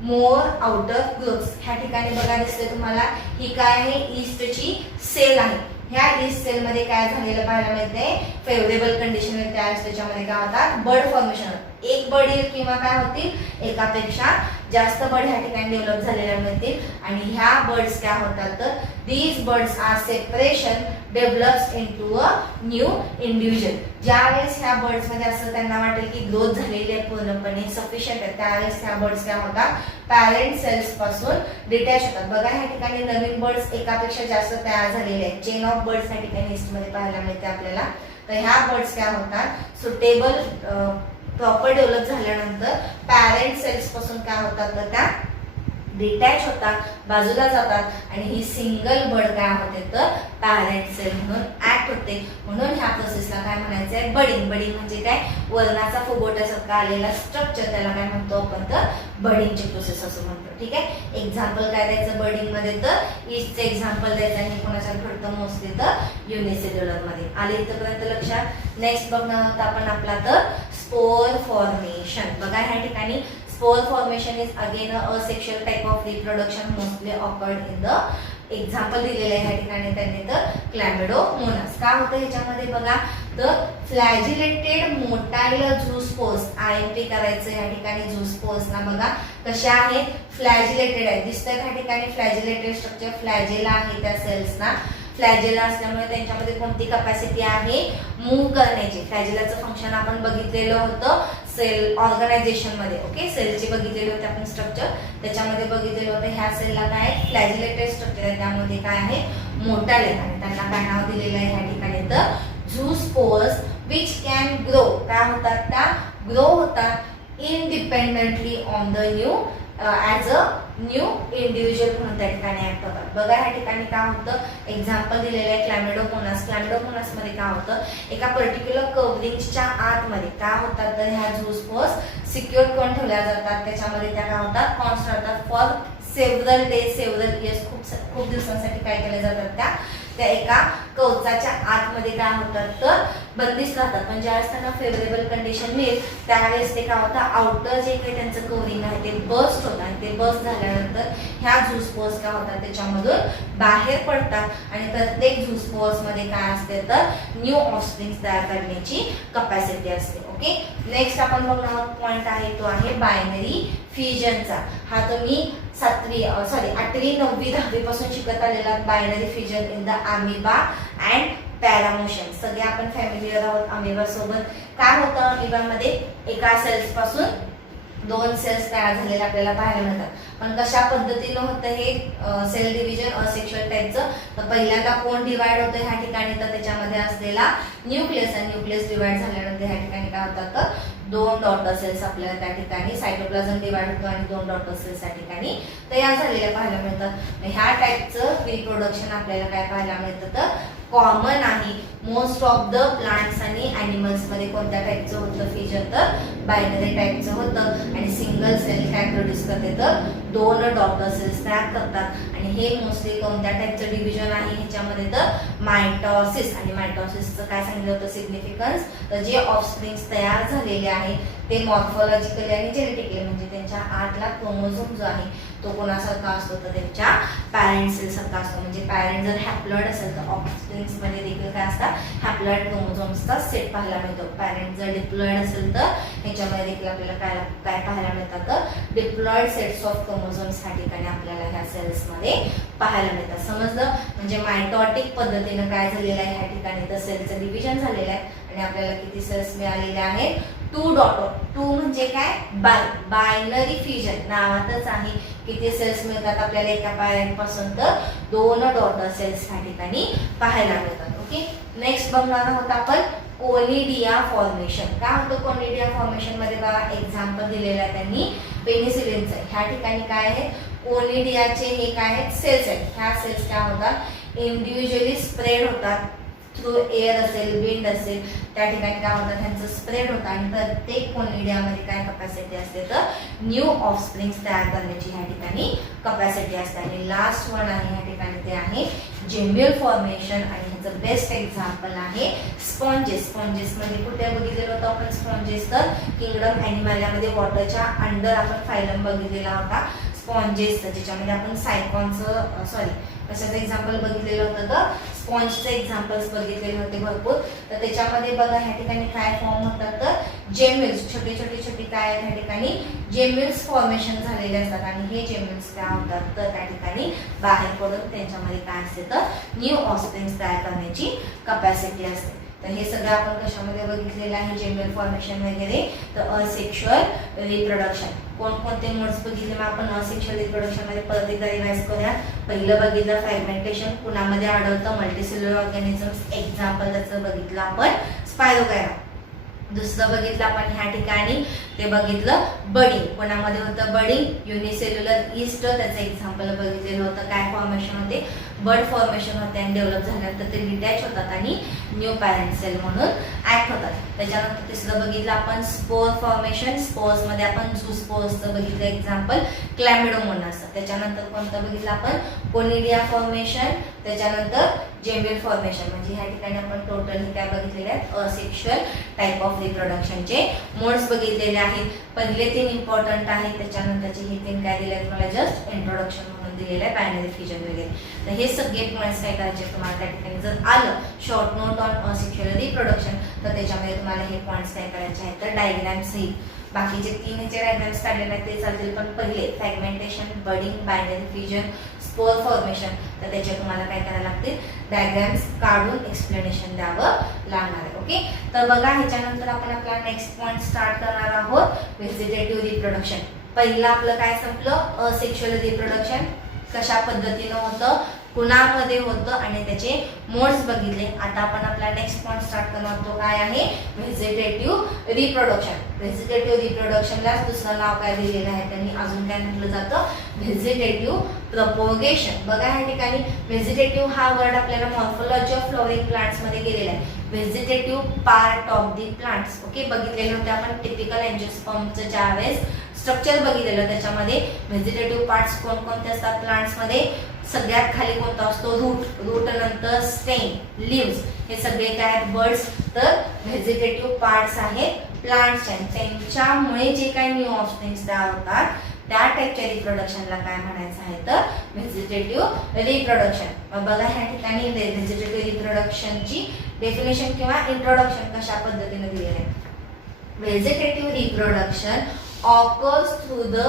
more outer groups. ह्या ठिकाणी बघा दिसते तुम्हाला ही काय आहे ईस्टची सेल आहे. ह्या ईस्ट सेल मध्ये काय झालेलं पाहायला मिळते फेवरेबल कंडिशन आहे त्यावेळेस त्याच्यामध्ये काय होतात बर्ड फॉर्मेशन. एक बर्ड येईल किंवा काय होतील एकापेक्षा जास्त बर्ड ह्या ठिकाणी डेव्हलप झालेल्या मिळतील आणि ह्या बर्ड्स काय होतात तर these buds are separation develops into a new individual. ज्यावेळेस ह्या बर्ड्स मध्ये असं त्यांना वाटेल की ग्रोथ झालेली आहे पूर्णपणे सफिशियंट आहे त्यावेळेस ह्या बर्ड्स काय होतात पॅरेंट सेल्स पासून डिटॅच होतात. बघा ह्या ठिकाणी नवीन बर्ड्स एकापेक्षा जास्त तयार झालेले आहेत. चेन ऑफ बर्ड्स ह्या ठिकाणी ईस्ट मध्ये पाहायला मिळते आपल्याला. तर ह्या बर्ड्स काय होतात सुटेबल प्रॉपर डेव्हलप झाल्यानंतर पॅरेंट सेल्स पासून काय होतात तर त्या डिटॅच होतात, बाजूला जातात आणि ही सिंगल बड काय होते तर पॅरेंट सेल म्हणून ऍक्ट होते. म्हणून ह्या प्रोसेसला काय म्हणायचं आहे बडिंग. बडिंग म्हणजे काय वर्णाचा फुगोट्यासारखा आलेला स्ट्रक्चर, त्याला काय म्हणतो आपण तर बडिंगची प्रोसेस असं म्हणतो. ठीक आहे, एक्झाम्पल काय द्यायचं बडिंग मध्ये तर ईस्टचं एक्झाम्पल द्यायचं आणि कोणाच्या घडतं मोस्टली तर युनिसेल्युलर मध्ये. आले इथपर्यंत लक्षात. नेक्स्ट बघणार आहोत आपण आपला तर स्पोर फॉर्मेशन. बघा ह्या ठिकाणी spore formation is again a sexual type of reproduction mostly occurred in the example दिलेलं आहे ह्या ठिकाणी त्यांनी तर क्लॅमिडोमोनास. काय होतं ह्याच्यामध्ये बघा तर फ्लॅजिलेटेड मोटाईल झूस्पोर्स, IMP करायचं ह्या ठिकाणी झूस्पोर्सला बघा कशा आहेत फ्लॅजिलेटेड आहे दिसतात ह्या ठिकाणी. फ्लॅजिलेटेड स्ट्रक्चर फ्लॅजेला आहे त्या सेल्सना. फ्लॅजेला असल्यामुळे त्यांच्यामध्ये कोणती कॅपॅसिटी आहे मूव्ह करण्याची. फ्लॅजेलाचं फंक्शन आपण बघितलेलं होतं सेल ऑर्गनायझेशन मध्ये. ओके, सेलचे बघितलेले होते आपण स्ट्रक्चर, त्याच्यामध्ये बघितलेलं होतं ह्या सेलला काय फ्लॅजिलेटेड स्ट्रक्चर आहे, त्यामध्ये काय आहे मोटाईल आहे आणि त्यांना काय नाव दिलेलं आहे ह्या ठिकाणी तर झूस्पोर्स विच कॅन ग्रो. काय होतात त्या ग्रो होतात independently on the new as a new individual म्हणून त्या ठिकाणी ऍक्ट होतात. बघा ह्या ठिकाणी काय होतं एक्झाम्पल दिलेलं आहे क्लॅमिडोमोनास. क्लॅमिडोमोनास मध्ये काय होतं एका पर्टिक्युलर कव्हरिंगच्या आतमध्ये काय होतात तर ह्या झूस्पोर्स सिक्युअर करून ठेवल्या जातात. त्याच्यामध्ये त्या काय होतात कॉन्स्ट राहतात for several days several years, खूप दिवसांसाठी काय केल्या जातात त्या एका कवचाच्या आतमध्ये काय होतात तर बंदिस्त राहतात. पण ज्यावेळेस त्यांना फेवरेबल कंडिशन मिळेल त्यावेळेस ते काय होतं आउटर जे काही त्यांचं कव्हरिंग आहे ते बस्ट होतं आणि ते बस्ट झाल्यानंतर ह्या झूस्पोर्स काय होतात त्याच्यामधून बाहेर पडतात आणि प्रत्येक झूस्पोर्स मध्ये काय असते तर न्यू ऑफस्प्रिंग तयार करण्याची कपॅसिटी असते. ओके, नेक्स्ट आपण बघणार पॉइंट आहे तो आहे बायनरी फ्युजनचा. हा तुम्ही 8वी 9वी 10वी पासून शिकत आलेला binary fusion in the amoeba and paramecium. सगळे आपण फॅमिलीयर आहोत अमिबा सोबत. काय होतं अमिबामध्ये एका सेल्स पासून 2 सेल्स तयार झालेले आपल्याला पाहायला मिळतात. पण कशा पद्धतीनं होतं हे सेल डिव्हिजन असेक्शुअल टाइपचं तर पहिल्यांदा कोण डिवाइड होतं ह्या ठिकाणी तर त्याच्यामध्ये असलेला न्यूक्लियस आणि न्यूक्लियस डिवाइड झाल्यानंतर ह्या ठिकाणी काय होतात तर 2 डॉटर सेल्स आपल्याला त्या ठिकाणी सायटोप्लाझम डिवाइड होतो आणि 2 डॉटर सेल्स त्या ठिकाणी तयार झालेल्या पाहायला मिळतात. ह्या टाइपचं रिप्रोडक्शन आपल्याला काय पाहायला मिळतं तर कॉमन आहे मोस्ट ऑफ द प्लांट्स आणि ॲनिमल्स मध्ये. कोणत्या टाइपचं होतं फ्युजन तर बायनरी टाइपचं होतं आणि सिंगल सेल काय प्रोड्यूस करते तर 2 डॉटर सेल्स तयार करतात आणि हे मोस्टली कोणत्या टाइपचं डिव्हिजन आहे ह्याच्यामध्ये तर मायटॉसिस. आणि मायटॉसिसचं काय सांगितलं होतं सिग्निफिकन्स तर जे ऑफस्प्रिंग्स तयार झालेले आहे ते मॉर्फॉलॉजिकली आणि जेनेटिकली म्हणजे त्यांच्या आतला क्रोमोझोम जो आहे तो कोणासारखा असतो तर त्यांच्या पॅरेंट सेल सारखा असतो. म्हणजे पॅरेंट जर हॅप्लॉइड असेल तर ऑफस्प्रिंग्स मध्ये देखील काय असतात हॅप्लॉइड क्रोमोझोम्सचा सेट पाहायला मिळतो. पॅरेंट जर डिप्लॉइड असेल तर ह्याच्यामध्ये देखील आपल्याला काय पाहायला मिळतात तर डिप्लॉइड सेट्स ऑफ क्रोमोझोम्स ह्या ठिकाणी आपल्याला ह्या सेल्स मध्ये पाहायला मिळतात. समजलं म्हणजे मायटॉटिक पद्धतीनं काय झालेलं आहे ह्या ठिकाणी तर सेलचं डिव्हिजन झालेलं आहे आणि आपल्याला किती सेल्स मिळालेले आहेत 2 डॉटर. 2 म्हणजे काय बायनरी फ्युजन नावातच आहे. किती सेल्स मिळतात आपल्याला एका पॅरेंट पासून तर 2 डॉटर सेल्स ह्या ठिकाणी पाहायला मिळतात. ओके, नेक्स्ट बघणार आहोत आपण कोनिडिया फॉर्मेशन. काय होतं कोनिडिया फॉर्मेशन मध्ये बघा एक्झाम्पल दिलेलं आहे त्यांनी पेनिसिलिनचं. ह्या ठिकाणी काय आहे कोनिडियाचे हे काय आहेत सेल्स आहेत. ह्या सेल्स काय होतात इंडिव्हिज्युअली स्प्रेड होतात थ्रू एअर असेल विंड असेल त्या ठिकाणी काय होतं त्यांचं स्प्रेड होतं आणि प्रत्येक कोनिडियामध्ये काय कपॅसिटी असते तर न्यू ऑफस्प्रिंग्स तयार करण्याची ह्या ठिकाणी कपॅसिटी असते. आणि लास्ट वन आहे ह्या ठिकाणी ते आहे जेम्ब्युल फॉर्मेशन आणि ह्याचं बेस्ट एक्झाम्पल आहे स्पॉन्जेस. स्पॉन्जेस मध्ये कुठे बघितलेलं होतं आपण स्पॉन्जेस तर किंगडम ॲनिमलियामध्ये वॉटरच्या अंडर आपण फायलम बघितलेला होता स्पॉन्जेस ज्याच्यामध्ये आपण सायकॉनचं कशाचं एक्झाम्पल बघितलेलं होतं तर स्पॉन्जचे एक्झाम्पल्स बघितलेले होते भरपूर. तर त्याच्यामध्ये बघा ह्या ठिकाणी काय फॉर्म होतात तर जेम्युल्स छोटे छोटे काय आहेत ह्या ठिकाणी जेम्युल्स फॉर्मेशन झालेले असतात आणि हे जेम्युल्स काय होतात तर त्या ठिकाणी बाहेर पडून त्यांच्यामध्ये काय असते तर न्यू ऑफस्प्रिंग्स तयार करण्याची कपॅसिटी असते. तर हे सगळं आपण कशामध्ये बघितलेलं आहे जेम्युल फॉर्मेशन वगैरे तर असेक्शुअल रिप्रोडक्शन. कोणकोणते मोड्स बघितले मग आपण असेक्शुअल रिप्रोडक्शन मध्ये परत एकदा रिवाइज करूया. पहिलं बघितलं फ्रॅगमेंटेशन कुणामध्ये आढळतं मल्टीसेल्युलर ऑर्गॅनिझम्स एक्झाम्पल त्याचं बघितलं आपण स्पायरोगायरा. दुसरं बघितलं आपण ह्या ठिकाणी ते बघितलं बडिंग. कोणामध्ये होतं बडिंग? Unicellular east. त्याचं एक्झाम्पल बघितलेलं होतं. काय फॉर्मेशन होते? बड फॉर्मेशन होते आणि डेव्हलप झाल्यानंतर ते डिटॅच होतात आणि न्यू पॅरेंट सेल म्हणून ऍक्ट होतात. त्याच्यानंतर तिसरं बघितलं आपण स्पोर फॉर्मेशन. स्पोर्स मध्ये आपण झूस्पोर्सचं बघितलं एक्झाम्पल क्लॅमिडोमोनास. त्याच्यानंतर कोणतं बघितलं आपण? Conidia formation. त्याच्यानंतर जेम्बियल फॉर्मेशन. म्हणजे ह्या ठिकाणी आपण टोटली काय बघितलेले आहेत? असेक्शुअल टाइप ऑफ रिप्रोडक्शनचे मोड्स बघितलेले आहेत. पहिले 3 इम्पॉर्टंट आहेत. त्याच्यानंतरचे हे 3 काय दिले आहेत मला? जस्ट इंट्रोडक्शन म्हणून दिलेलं आहे, बायनरी फिजन वगैरे. तर हे सगळे पॉईंट्स काय करायचे तुम्हाला त्या ठिकाणी जर आलं short note on asexual reproduction तर त्याच्यामध्ये तुम्हाला हे पॉईंट्स काय करायचे आहेत? तर डायग्राम सहित. बाकीचे 3 ह्याचे डायग्राम्स काढलेले आहेत ते चालतील, पण पहिले fragmentation, budding, binary fission, spore formation, तर त्याचे तुम्हाला काय करायला लागतील? डायग्राम्स काढून एक्सप्लेनेशन द्यावं लागणार आहे. ओके, तर बघा ह्याच्यानंतर आपण आपला नेक्स्ट पॉईंट स्टार्ट करणार आहोत, व्हेजिटेटिव्ह रिप्रोडक्शन. पहिलं आपलं काय संपलं? असेक्शुअल रिप्रोडक्शन कशा पद्धतीनं होतं, कुणामध्ये होतं आणि त्याचे मोड्स बघितले. आता आपण आपला नेक्स्ट पॉईंट स्टार्ट करणार तो काय आहे? Vegetative reproduction. व्हेजिटेटिव्ह रिप्रोडक्शनला दुसरं नाव काय दिलेलं आहे त्यांनी? अजून काय म्हटलं जातं? Vegetative propagation. बघा ह्या ठिकाणी व्हेजिटेटिव्ह हा वर्ड आपल्याला मॉर्फोलॉजी ऑफ फ्लॉवरिंग प्लांट्स मध्ये गेलेला आहे. Vegetative part of the plants. Okay, बघितलेले होते आपण टिपिकल एंजिओस्पर्मचं ज्यावेळेस स्ट्रक्चर बघितलेलं. त्याच्यामध्ये व्हेजिटेटिव्ह पार्ट्स कोणकोणते असतात प्लांट्स मध्ये? सगळ्यात खाली कोणता असतो? रूट. रूट नंतर स्टेम, लिव्स, हे सगळे काय आहेत? बर्ड्स. तर व्हेजिटेटिव्ह पार्ट्स आहेत प्लांट्सचे. त्यांच्यामुळे जे काही न्यू ऑफस्प्रिंग्स तयार होतात त्या टाईपच्या रिप्रोडक्शनला काय म्हणायचं आहे? तर व्हेजिटेटिव्ह रिप्रोडक्शन. मग बघा ह्या ठिकाणी व्हेजिटेटिव्ह रिप्रोडक्शनची डेफिनेशन किंवा इंट्रोडक्शन कशा पद्धतीने दिलेलं आहे? Vegetative reproduction occurs through the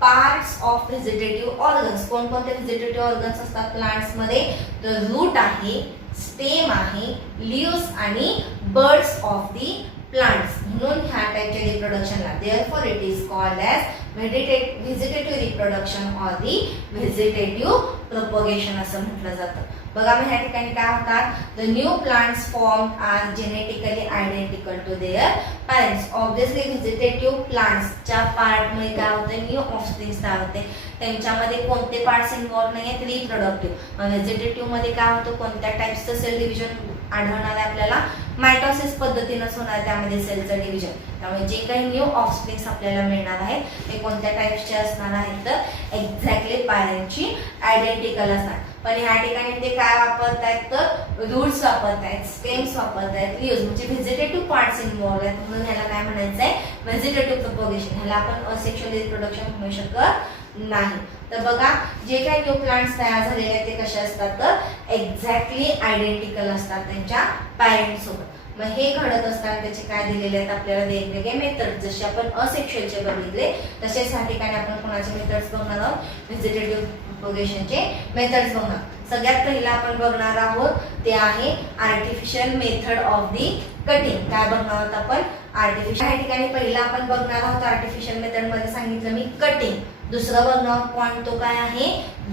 parts of vegetative organs. कोणकोणते व्हेजिटेटिव्ह ऑर्गन्स असतात प्लांट्स मध्ये? तर रूट आहे, स्टेम आहे, लिव्स आणि बर्ड्स ऑफ दी प्लांट्स. म्हणून ह्या टाइपच्या रिप्रोडक्शनला therefore it is called as vegetative reproduction or the vegetative propagation असं म्हटलं जातं. बघा मग ह्या ठिकाणी काय होतात? The new plants form are genetically identical to their parents. Obviously vegetative प्लांट्सच्या पार्टमध्ये काय होतं? न्यू ऑफस्प्रिंग्स तयार होते. त्यांच्यामध्ये कोणते पार्ट्स इन्व्हॉल्व नाही आहेत? रिप्रोडक्टिव्ह. व्हेजिटेटिव्ह मध्ये काय होतं? कोणत्या टाइप्सचं सेल डिव्हिजन आढळणार आहे आपल्याला? मायटोसिस पद्धतीनंच होणार त्यामध्ये सेलचं डिव्हिजन. त्यामुळे जे काही न्यू ऑफस्प्रिंग्स आपल्याला मिळणार आहेत ते कोणत्या टाइप्सचे असणार आहेत? तर एक्झॅक्टली पॅरेंटची आयडेंटिकल असणार. पण ह्या ठिकाणी ते काय वापरतायत? तर रूट्स वापरतायत, स्टेम्स वापरतायत, लिव्स, म्हणजे व्हेजिटेटिव्ह पार्ट्स इन्व्हॉल्व आहेत. म्हणून ह्याला काय म्हणायचं आहे? Vegetative propagation. ह्याला आपण असेक्शुअल रिप्रोडक्शन म्हणू शकत नाही. तर बघा जे काही न्यू प्लांट्स तयार झालेले आहेत ते कसे असतात? तर एक्झॅक्टली आयडेंटिकल असतात त्यांच्या पॅरेंट सोबत. मग हे घडत असताना त्याचे काय दिलेले आहेत आपल्याला? वेगवेगळे मेथड. जसे आपण असेक्शुअलचे बघितले तसेच ह्या ठिकाणी आपण कोणाचे मेथड्स बघणार आहोत? व्हेजिटेटिव्ह प्रोपगेशनचे मेथड्स बघणार. सगळ्यात पहिला आपण बघणार आहोत ते आहे artificial method of the cutting. काय बघणार आहोत आपण? आर्टिफिशियल. ह्या ठिकाणी पहिला आपण बघणार आहोत आर्टिफिशियल मेथड मध्ये सांगितलं मी कटिंग. दुसरं बघणार पॉइंट तो काय आहे?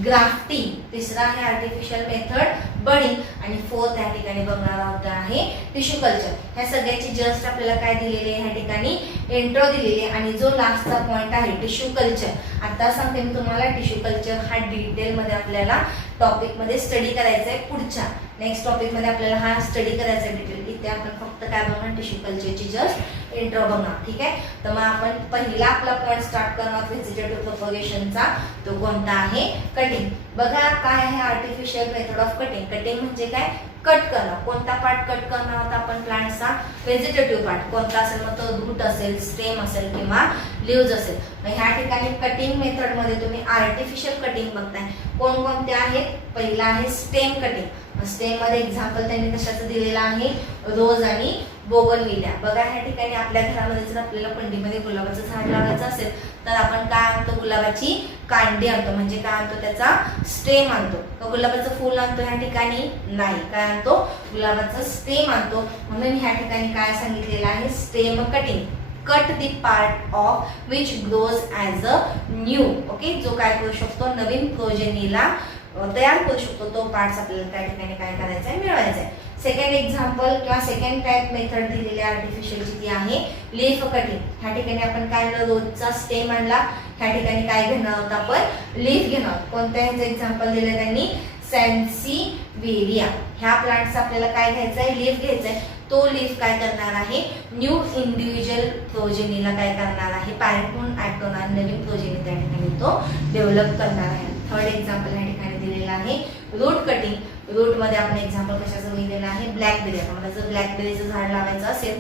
ग्राफ्टिंग. तिसरा आहे आर्टिफिशियल मेथड बडिंग. आणि फोर्थ या ठिकाणी बघणार आहोत आहे टिश्यू कल्चर. ह्या सगळ्याची जस्ट आपल्याला काय दिलेली आहे? ह्या ठिकाणी इंट्रो दिलेली आहे. आणि जो लास्टचा पॉइंट आहे टिश्यू कल्चर, आता सांगते मी तुम्हाला टिश्यू कल्चर हा डिटेल मध्ये आपल्याला टॉपिक मध्ये स्टडी करायचा आहे. पुढच्या नेक्स्ट टॉपिक मध्ये आपल्याला हा स्टडी करायचा आहे डिटेल. इथे आपण फक्त काय बघणार? टिश्यू कल्चरची जस्ट इंट्रो बघणार. ठीक आहे, तर मग आपण पहिला आपला पॉइंट स्टार्ट करणार व्हेजिटेटिव्ह प्रोपगेशनचा. तो कोणता आहे? कटिंग. बघा काय आहे artificial method of cutting? Cutting म्हणजे काय? कट करणं. कोणता पार्ट कट करणार आहोत आपण प्लांटचा? Vegetative part. कोणता असेल? मग तो रूट असेल, स्टेम असेल किंवा लिव्ज असेल. मग ह्या ठिकाणी कटिंग मेथड मध्ये तुम्ही आर्टिफिशियल कटिंग बघताय. कोणकोणते आहेत? पहिला आहे स्टेम कटिंग. स्टेम मध्ये एक्झाम्पल त्यांनी कशाचं दिलेलं आहे? रोज आणि बोगनविल्या. बघा ह्या ठिकाणी आपल्या घरामध्ये जर आपल्याला कुंडीमध्ये गुलाबाचं झाड लावायचं असेल तर आपण काय आणतो? गुलाबाची कांडी आणतो. म्हणजे काय आणतो? त्याचा स्टेम आणतो. तर गुलाबाचं फूल आणतो ह्या ठिकाणी नाही. काय आणतो? गुलाबाचं स्टेम आणतो. म्हणून ह्या ठिकाणी काय सांगितलेलं आहे? Stem cutting. Cut the part of which grows as a new. Okay, जो काय करू शकतो? नवीन प्रोजेनीला तयार करू शकतो तो पार्ट्स आपल्याला त्या ठिकाणी काय करायचा आहे, मिळवायचा आहे. सेकंड एक्झाम्पल किंवा सेकंड टाइप मेथड दिलेली आर्टिफिशियलची ती आहे लीफ कटिंग. ह्या ठिकाणी आपण काय रोजचा स्टेम आणला, ह्या ठिकाणी काय घेणार आहोत आपण, लीफ घेणार आहोत. कोणत्या ह्याचं एक्झाम्पल दिलं त्यांनी, सॅन्सिवेरिया. ह्या प्लांटचा आपल्याला काय घ्यायचं आहे, लीफ घ्यायचा आहे. तो लीफ काय करणार आहे, न्यू इंडिव्हिज्युअल प्रोजेनीला काय करणार आहे, पॅरेंटहून ऍक्ट होणार नवीन प्रोजेनी त्या ठिकाणी तो डेव्हलप करणार आहे. थर्ड एक्झाम्पल या ठिकाणी दिलेला आहे रूट कटिंग. रूट मध्ये आपण एक्झाम्पल कशाचं दिलेलं आहे, ब्लॅकबेरी. मला जर ब्लॅकबेरीचं झाड लावायचं असेल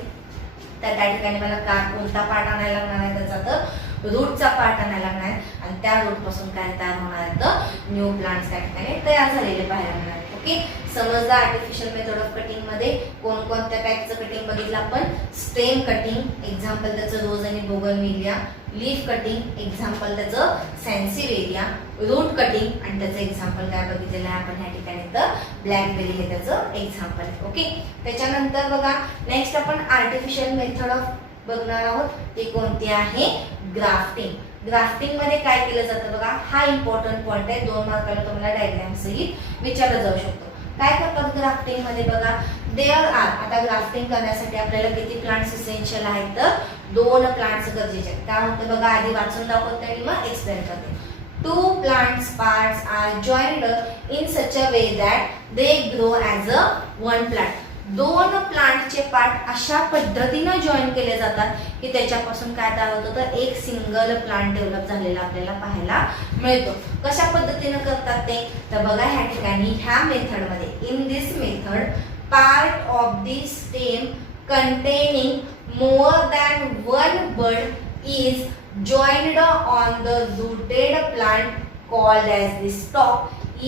तर त्या ठिकाणी मला कोणता पार्ट आणायला लागणार आहे, त्याचा तर रूटचा पार्ट आणायला लागणार आहे. आणि त्या रूट पासून काय तयार होणार आहे, तर न्यू प्लांट्स त्या ठिकाणी तयार झालेले पाहायला मिळणार. ओके, समजलं आर्टिफिशियल मेथड ऑफ कटिंग मध्ये कोणकोणत्या टाईपचं कटिंग बघितलं आपण. स्टेम कटिंग, एक्झाम्पल त्याचं रोज आणि बोगनविलिया. लीफ कटिंग, एक्झाम्पल त्याचं सॅन्सिवेरिया. रूट कटिंग आणि त्याचं एक्झाम्पल काय बघितलेलं आहे आपण ह्या ठिकाणी, तर ब्लॅकबेरी हे त्याचं एक्झाम्पल आहे. ओके, त्याच्यानंतर बघा नेक्स्ट आपण आर्टिफिशियल मेथड ऑफ बघणार आहोत, ती कोणती आहे, ग्राफ्टिंग. ग्राफ्टिंग मध्ये काय केलं जातं बघा, हा इम्पॉर्टंट पॉइंट आहे, 2 मार्काला तुम्हाला डायग्राम सहित विचारलं जाऊ शकतो. काय करतात ग्राफ्टिंग मध्ये बघा, देअर आर, आता ग्राफ्टिंग करण्यासाठी आपल्याला किती प्लांट्स इसेन्शियल आहेत, तर 2 प्लांट्स गरजेचे आहेत. काय होतं बघा, आधी वाचून दाखवते आणि मग एक्सप्लेन करते. 2 plants parts are joined in such a way that they grow as a one plant. 2 प्लांटचे पार्ट अशा पद्धतीने जॉईन केले जातात की त्याच्यापासून काय तयार होतं, तर एक सिंगल प्लांट डेव्हलप झालेला आपल्याला पाहायला मिळतो. कशा पद्धतीने करतात ते, तर बघा ह्या ठिकाणी ह्या मेथड मध्ये, in this method part of the stem containing more than 1 bud is joined on the rooted plant called as the stalk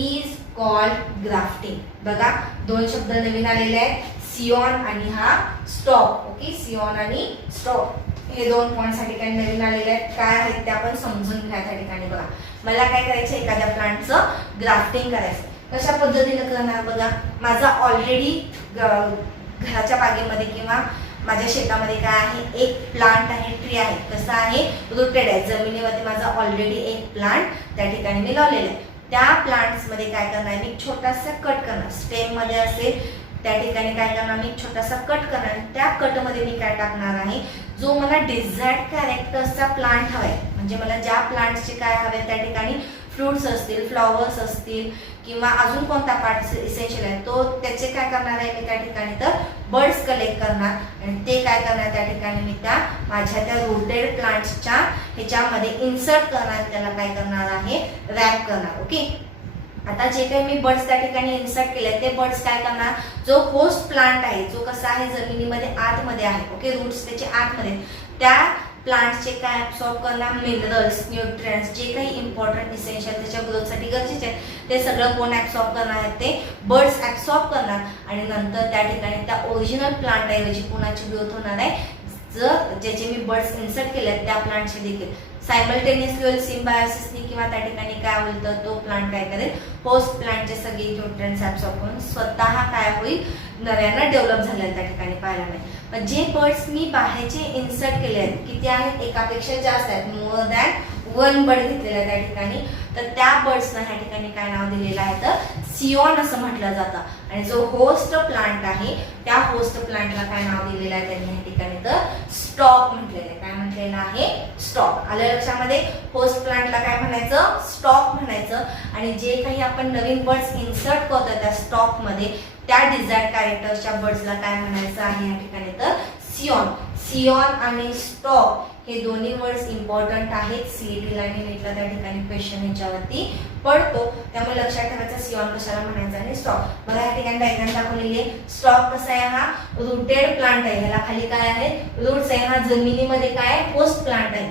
is called grafting. बघा 2 शब्द नवीन आलेले आहेत, सियॉन आणि हा स्टॉक. ओके, सियॉन आणि स्टॉक हे 2 पॉइंट्स या ठिकाणी नवीन आलेले आहेत. काय आहेत ते आपण समजून घ्या. त्या ठिकाणी बघा मला काय करायचं, एखाद्या प्लांटचं ग्राफ्टिंग करायचं. कशा पद्धतीने करणार बघा, माझा ऑलरेडी घराच्या बागेमध्ये किंवा माझ्या शेतामध्ये काय आहे, एक प्लांट आहे, ट्री आहे. कसं आहे, रूटेड आहे, जमिनीमध्ये माझा ऑलरेडी एक प्लांट त्या ठिकाणी मी लावलेला आहे. त्या प्लांट्स मध्ये काय करणार, मी छोटासा कट करणार. स्टेम मध्ये असेल त्या ठिकाणी काय करणार, मी छोटासा कट करणार. त्या कट मध्ये मी काय टाकणार आहे, जो मला डिझायर्ड कॅरेक्टर्सचा प्लांट हवाय, म्हणजे मला ज्या प्लांट्सचे काय हवे त्या ठिकाणी फ्रुट्स असतील, फ्लॉवर्स असतील किंवा अजून कोणता पार्ट इसेन्शियल आहे, तो त्याचे काय करणार आहे मी त्या ठिकाणी, तर बर्ड्स कलेक्ट करणार आणि ते काय करणार त्या ठिकाणी मी त्या माझ्या त्या रूटेड प्लांट्सच्या ह्याच्यामध्ये इन्सर्ट करणार, त्याला काय करणार आहे, रॅप करणार. ओके, आता जे काही मी बर्ड्स त्या ठिकाणी इन्सर्ट केले ते बर्ड्स काय करणार, जो होस्ट प्लांट आहे, जो कसा आहे जमिनीमध्ये आतमध्ये आहे, ओके, रूट्स त्याचे आतमध्ये, त्या प्लांट्सचे काय ऍब्सॉर्ब करणार, मिनरल्स, न्यूट्रिएंट्स, जे काही इम्पॉर्टंट इसेन्शियल त्याच्या ग्रोथसाठी गरजेचे आहेत ते सगळं कोण ऍब्सॉर्ब करणार आहे, ते बर्ड्स ऍब्सॉर्ब करणार. आणि नंतर त्या ठिकाणी त्या ओरिजिनल प्लांट ऐवजी कोणाची ग्रोथ होणार आहे, जर ज्याचे मी बर्ड्स इन्सर्ट केले त्या प्लांटचे देखील सायमल्टेनियसली होईल सिम्बायोसिसनी, किंवा त्या ठिकाणी काय होईल तर तो प्लांट काय करेल, होस्ट प्लांटचे सगळे न्यूट्रिएंट्स ऍब्सॉर्ब करून स्वतः काय होईल, नव्यानं डेव्हलप झालेलं त्या ठिकाणी पाहायला मिळेल. पण जे बर्ड्स मी बाहेरचे इन्सर्ट केले आहेत, किती आहेत, एकापेक्षा जास्त आहेत, मोर दॅन 1 बर्ड घेतलेलं आहे त्या ठिकाणी, तर त्या बर्ड्सना ह्या ठिकाणी काय नाव दिलेलं आहे, तर सियॉन असं म्हटलं जातं. आणि जो होस्ट प्लांट आहे त्या होस्ट प्लांटला काय नाव दिलेलं आहे त्यांनी ह्या ठिकाणी, तर स्टॉक म्हटलेलं आहे. काय म्हटलेलं आहे, स्टॉक. आलं लक्षामध्ये, होस्ट प्लांटला काय म्हणायचं, स्टॉक म्हणायचं. आणि जे काही आपण नवीन बर्ड्स इन्सर्ट करतो त्या स्टॉक मध्ये, त्या डिझायर्ड कॅरेक्टर्सच्या बर्ड्सला काय म्हणायचं आहे या ठिकाणी, तर सियॉन. सियॉन आणि स्टॉक हे दोन्ही वर्ड्स इम्पॉर्टंट आहेत. सीईटीला आणि नीटला त्या ठिकाणी क्वेश्चन याच्यावरती पडतो, त्यामुळे लक्षात ठेवायचं सियॉन कशाला म्हणायचं आणि स्टॉक. मला या ठिकाणी डायग्राम दाखवलेली आहे. स्टॉक कसा आहे, हा रूटेड प्लांट आहे, ह्याला खाली काय आहे, रूट्स आहे. हा जमिनीमध्ये काय होस्ट प्लांट आहे,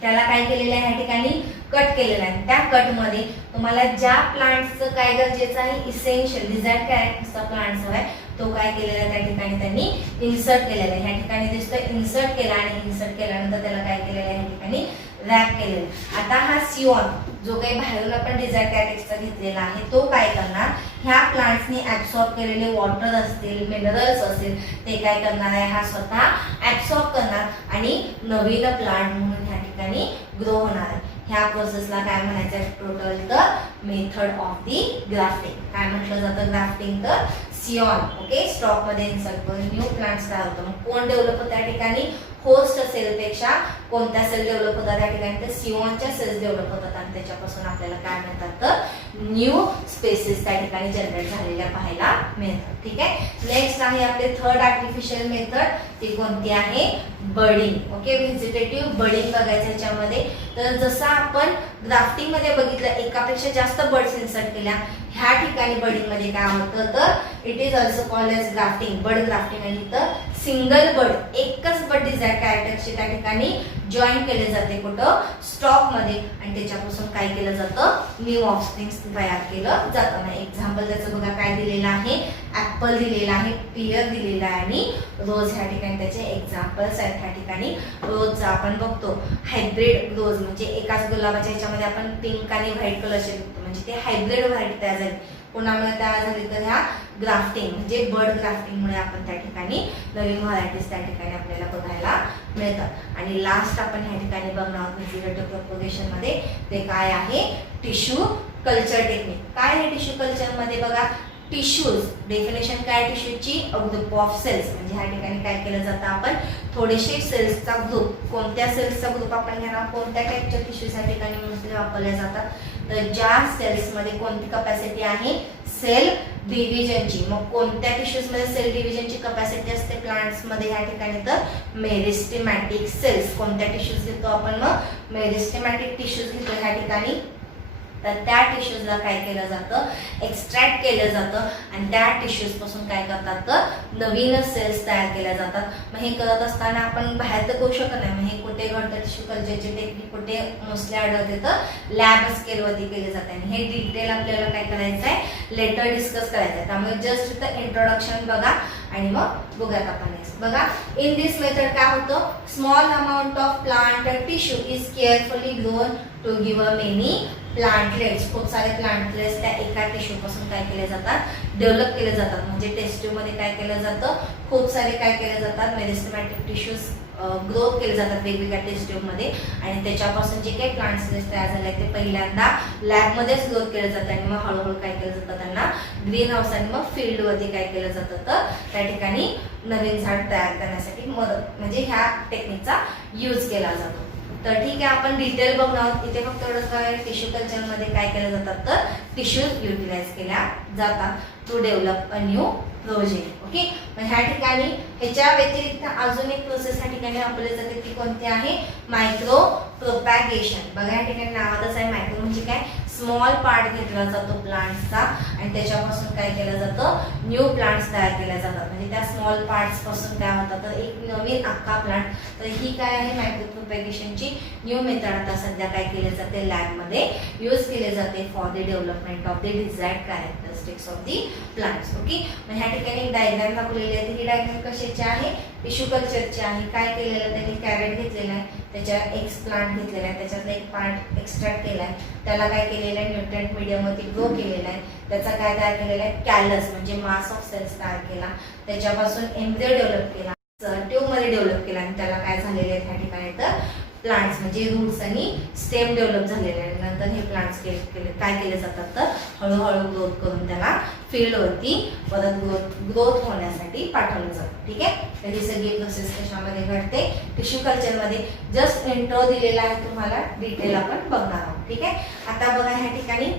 त्याला काय केलेलं आहे, ह्या ठिकाणी कट केलेला आहे. त्या कट मध्ये तुम्हाला ज्या प्लांट्सचं काय गरजेचं आहे, इसेन्शियल डिझायर्ड कॅरेक्टरचा प्लांट्स हवाय, तो काय केलेला आहे त्या ठिकाणी त्यांनी इन्सर्ट केलेला आहे. ह्या ठिकाणी दिसतं इन्सर्ट केला आणि इन्सर्ट केल्यानंतर त्याला काय केलेलं आहे, ह्या ठिकाणी रॅप केलेलं. आता हा सियॉन जो काही बाहेरून आपण डिझायर्ड कॅरेक्टरचा घेतलेला आहे, तो काय करणार, ह्या प्लांट्सनी ऍब्सॉर्ब केलेले वॉटर असतील, मिनरल्स असतील, ते काय करणार आहे, हा स्वतः ऍब्सॉर्ब करणार आणि नवीन प्लांट म्हणून ह्या ठिकाणी ग्रो होणार आहे. ह्या प्रोसेसला काय म्हणायचं, टोटल तर मेथड ऑफ दी ग्राफ्टिंग. काय म्हटलं जातं ग्राफ्टिंग? तर सिऑन. ओके, स्टॉक मध्ये इन्सर्ट करून न्यू प्लांट्स तयार होतं. मग कोण डेव्हलप होतं त्या ठिकाणी? होस्ट सेल पेक्षा कोणत्या सेल डेव्हलप होतात त्या ठिकाणी? तर सिऑनच्या सेल्स डेव्हलप होतात आणि त्याच्यापासून आपल्याला काय मिळतात? तर न्यू स्पेसिस त्या ठिकाणी जनरेट झालेल्या पाहायला मिळतात. ठीक आहे, नेक्स्ट आहे आपले थर्ड आर्टिफिशियल मेथड. ती कोणती आहे? बडिंग. ओके, व्हेजिटेटिव्ह बडिंग बघायचं याच्यामध्ये. तर जसं आपण ग्राफ्टिंग मध्ये बघितलं एकापेक्षा जास्त बर्ड्स इन्सर्ट केल्या, ह्या ठिकाणी बडिंग मध्ये काय होतं? तर it is also called as grafting, bud grafting. आणि इथं सिंगल बर्ड, एकच बर्ड डिझायर कॅरेक्टरशी त्या ठिकाणी जॉईन केले जाते कुठं? स्टॉक मध्ये. आणि त्याच्यापासून काय केलं जातं? न्यू ऑफस्प्रिंग्स तयार केलं जातं. एक्झाम्पल त्याचं बघा काय दिलेलं आहे? ऍपल दिलेला आहे, पियर दिलेला आहे आणि रोज. ह्या ठिकाणी त्याचे एक्झाम्पल्स आहेत. ह्या ठिकाणी रोजचा आपण बघतो हायब्रिड रोज, म्हणजे एकाच गुलाबाच्या ह्याच्यामध्ये आपण पिंक आणि व्हाईट कलरचे बघतो, म्हणजे ते हायब्रिड व्हाईट तयार झाली. कोणामुळे तयार झाली? तर ह्या ग्राफ्टिंग म्हणजे बर्ड ग्राफ्टिंगमुळे आपण त्या ठिकाणी नवीन व्हरायटीज त्या ठिकाणी आपल्याला बघायला मिळतात. आणि लास्ट आपण ह्या ठिकाणी बघणार आहोत व्हेजिटेटिव्ह प्रोपगेशन मध्ये, ते काय आहे? Tissue culture technique. काय आहे टिश्यू कल्चर मध्ये? बघा, टिश्यूज डेफिनेशन काय? टिश्यूची अ ग्रुप ऑफ सेल्स. म्हणजे ह्या ठिकाणी काय केलं जातं? आपण थोडेसे सेल्सचा ग्रुप. कोणत्या सेल्सचा ग्रुप आपण घेणार? कोणत्या टाईपच्या टिश्यूज या ठिकाणी मोस्टली वापरल्या जातात? तर ज्या सेल्स मध्ये कोणती कपॅसिटी आहे? सेल डिव्हिजनची. मग कोणत्या टिश्यूज मध्ये सेल डिव्हिजनची कपॅसिटी असते प्लांट्स मध्ये? ह्या ठिकाणी तर मेरिस्टेमॅटिक सेल्स. कोणत्या टिश्यूज घेतो आपण? मग मेरिस्टेमॅटिक टिश्यूज घेतो ह्या ठिकाणी. तर त्या टिश्यूजला काय केलं जातं? एक्स्ट्रॅक्ट केलं जातं आणि त्या टिश्यूज पासून काय करतात? तर नवीन सेल्स तयार केल्या जातात. मग हे करत असताना आपण बाहेर तर करू शकत नाही. मग हे कुठे घडतं? टिश्यू कल्चरची टेक्निक कुठे मोस्टली आढळते? तर लॅब स्केलवरती केले जाते. आणि हे डिटेल आपल्याला काय करायचं आहे? लेटर डिस्कस करायचं आहे. त्यामुळे जस्ट इथं इंट्रोडक्शन बघा आणि मग बघूयात आपण नेक्स्ट. बघा, इन दिस मेथड काय होतं? Small amount of plant tissue is carefully grown to give a many plantlets. खूप सारे प्लांटलेट्स त्या एका टिश्यू पासून काय केले जातात? डेव्हलप केले जातात. म्हणजे टेस्ट ट्यूब मध्ये काय केलं जातं? खूप सारे काय केले जातात? मेरिस्टेमॅटिक टिश्यूज ग्रोथ केले जातात वेगवेगळ्या टेस्ट ट्यूब मध्ये. आणि त्याच्यापासून जे काही प्लांट्स तयार झाले ते पहिल्यांदा लॅब मध्येच ग्रोथ केले जातात आणि मग हळूहळू काय केलं जातं? त्यांना ग्रीन हाऊस आणि मग फील्ड वरती काय केलं जातं? तर त्या ठिकाणी नवीन झाड तयार करण्यासाठी मदत, म्हणजे ह्या टेक्निकचा यूज केला जातो. तर ठीक आहे, आपण डिटेल बघणार आहोत. इथे फक्त एवढंच काय? टिश्यू कल्चर मध्ये काय केलं जातात? तर टिश्यूज युटिलाइज केल्या जातात to develop a new project. Okay, मग ह्या ठिकाणी ह्याच्या व्यतिरिक्त अजून एक प्रोसेस ह्या ठिकाणी वापरली जाते. ती कोणती आहे? Micro propagation. बघा, या ठिकाणी नावातच आहे मायक्रो म्हणजे काय? स्मॉल पार्ट घेतला जातो प्लांट्सचा आणि त्याच्यापासून काय केलं जातं? न्यू प्लांट्स तयार केल्या जातात. म्हणजे त्या स्मॉल पार्ट्स पासून काय होतात? तर एक नवीन अख्खा प्लांट. तर ही काय आहे? मायक्रो प्रोपॅगेशनची न्यू मेथड आता सध्या काय केले जाते? लॅब मध्ये यूज केले जाते for the development of the desired characteristics of the plants. Okay, मग ह्या ठिकाणी एक डायग्राम दाखवलेली आहे. ही डायग्राम कशाची आहे? टिश्यू कल्चरची आहे. काय केलेलं? त्यांनी कॅरेट घेतलेला आहे, त्याच्या एक्स प्लांट घेतलेला आहे, त्याच्यातला एक पार्ट एक्स्ट्रॅक्ट केला आहे, त्याला काय केलेलं आहे? न्यूट्रिएंट मीडियम वरती ग्रो केलेला आहे, त्याचा काय तयार केलेला आहे? कॅलस म्हणजे मास ऑफ सेल्स तयार केला, त्याच्यापासून एम्ब्रियो डेव्हलप केला, ट्यूब मध्ये डेव्हलप केला आणि त्याला काय झालेले आहे त्या ठिकाणी? तर प्लांट्स म्हणजे रूट्स आणि स्टेम डेव्हलप झालेले आहे. नंतर हे प्लांट्स काय केले जातात? तर हळूहळू ग्रोथ करून त्याला फील्डवरती परत ग्रोथ होण्यासाठी पाठवलं जातं. ठीक आहे, तर ही सगळी प्रोसेस कशामध्ये घडते? टिश्यू कल्चरमध्ये. जस्ट इंट्रो दिलेला आहे तुम्हाला, डिटेल आपण बघणार आहोत. ठीक आहे, आता बघा ह्या ठिकाणी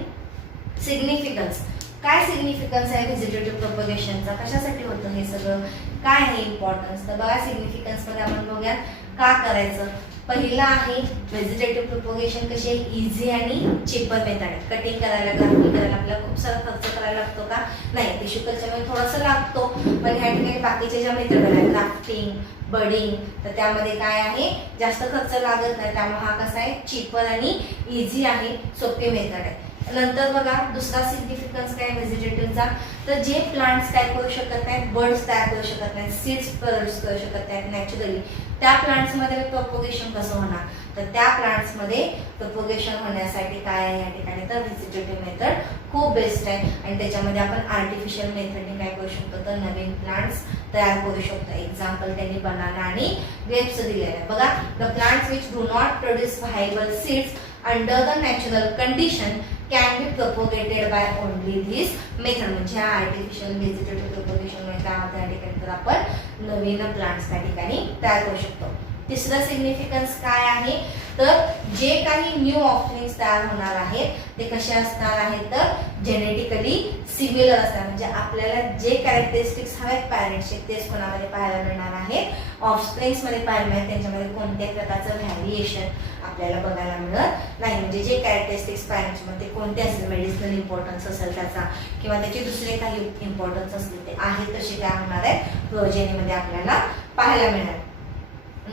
सिग्निफिकन्स. काय सिग्निफिकन्स आहे व्हेजिटेटिव्ह प्रोपगेशनचा? कशासाठी होतं हे सगळं? काय आहे इम्पॉर्टन्स? तर बघा, सिग्निफिकन्स मध्ये आपण बघूयात का करायचं. पहिला आहे व्हेजिटेटिव्ह प्रोपगेशन कशी आहे? इझी आणि चीपर मेथड आहे. कटिंग करायला, ग्राफ्टिंग करायला आपल्याला खूप सारा खर्च करायला लागतो का? नाही. टिश्यू कल्चरमध्ये थोडासा लागतो, पण ह्या ठिकाणी बाकीच्या ज्या मेथड आहेत ग्राफ्टिंग, बडिंग, तर त्यामध्ये काय आहे? जास्त खर्च लागत नाही. त्यामुळे हा कसा आहे? चीपर आणि इझी आहे, सोपी मेथड आहे. नंतर बघा दुसरा सिग्निफिकन्स काय व्हेजिटेटिव्हचा? तर जे प्लांट्स काय करू शकत नाहीत, बर्ड्स तयार करू शकत नाहीत, सीड्स प्रोड्यूस करू शकत नाहीत नॅचरली, त्या प्लांट्स मध्ये प्रोपगेशन कसं होणार? तर त्या प्लांट्स मध्ये प्रोपगेशन होण्यासाठी काय आहे या ठिकाणी? तर व्हेजिटेटिव्ह मेथड खूप बेस्ट आहे आणि त्याच्यामध्ये आपण आर्टिफिशियल मेथडने काय करू शकतो? तर नवीन प्लांट्स तयार करू शकतो. एक्झाम्पल त्यांनी बनाना आणि ग्रेप्स दिलेले आहे. बघा, the plants which do not produce viable seeds under the natural condition can be propagated by only this method. म्हणजे हा आर्टिफिशियल व्हेजिटेटिव्ह प्रपोगेशनमुळे काय होतं या ठिकाणी, तर आपण नवीन प्लांट्स त्या ठिकाणी तयार करू शकतो. तिसरं सिग्निफिकन्स काय आहे, तर जे काही न्यू ऑफरिंग्स तयार होणार आहेत ते कसे असणार आहेत, तर जेनेटिकली सिमिलर असणार. म्हणजे आपल्याला जे कॅरेक्टरिस्टिक्स हवेत पॅरेंट्सचे तेच कोणामध्ये पाहायला मिळणार आहेत, ऑफस्प्रिंग्समध्ये पाहायला मिळेल. त्यांच्यामध्ये कोणत्याही प्रकारचं व्हॅरिएशन आपल्याला बघायला मिळत नाही. म्हणजे जे कॅरेक्टरिस्टिक्स पॅरेंट्समध्ये कोणते असेल, मेडिसिनल इम्पॉर्टन्स असेल त्याचा किंवा त्याचे दुसरे काही इम्पॉर्टन्स असतील ते आहेत तसे काय होणार आहे प्रोजेनीमध्ये आपल्याला पाहायला मिळणार.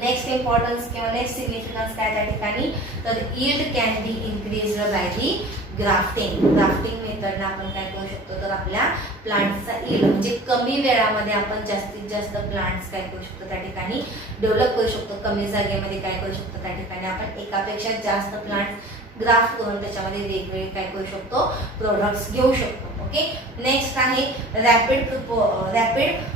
नेक्स्ट इम्पॉर्टन्स किंवा नेक्स्ट सिग्निफिकन्स काय त्या ठिकाणी, तर yield can be increase by the grafting. Grafting मेथडने आपण काय करू शकतो, तर आपल्या प्लांट्सचा यील्ड म्हणजे कमी वेळामध्ये आपण जास्तीत जास्त प्लांट्स काय करू शकतो त्या ठिकाणी डेव्हलप करू शकतो. कमी जागेमध्ये काय करू शकतो त्या ठिकाणी आपण एकापेक्षा जास्त प्लांट्स ग्राफ्ट करून त्याच्यामध्ये वेगवेगळे काय करू शकतो प्रोडक्ट्स घेऊ शकतो. ओके, नेक्स्ट आहे rapid